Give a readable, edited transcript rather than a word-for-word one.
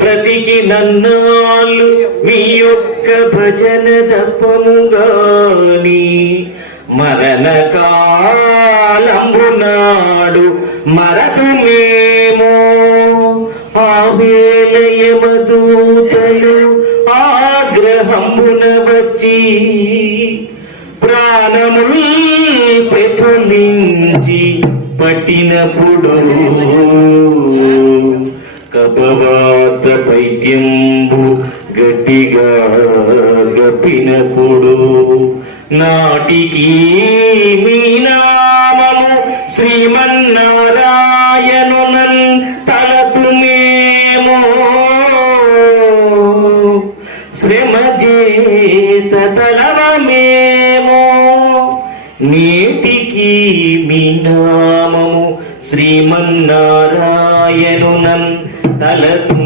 బ్రతికి నన్నాళ్ళు మీ యొక్క భజన తప్పముగాని మరణ కాలంబునాడు మరతుమేమో ఆ వేలయమదూతలు ఆగ్రహంబున వచ్చి ప్రాణములు ప్రతిలించి పట్టినప్పుడు కపవాత పైద్యంబు గట్టిగా గప్పినప్పుడు నాటికి మీ నామము శ్రీమన్నారాయణునన్ తలతుమేమో శ్రమ చేత తలవమేమో నేటికి మీ నామము శ్రీమన్నారాయణునన్ తలతు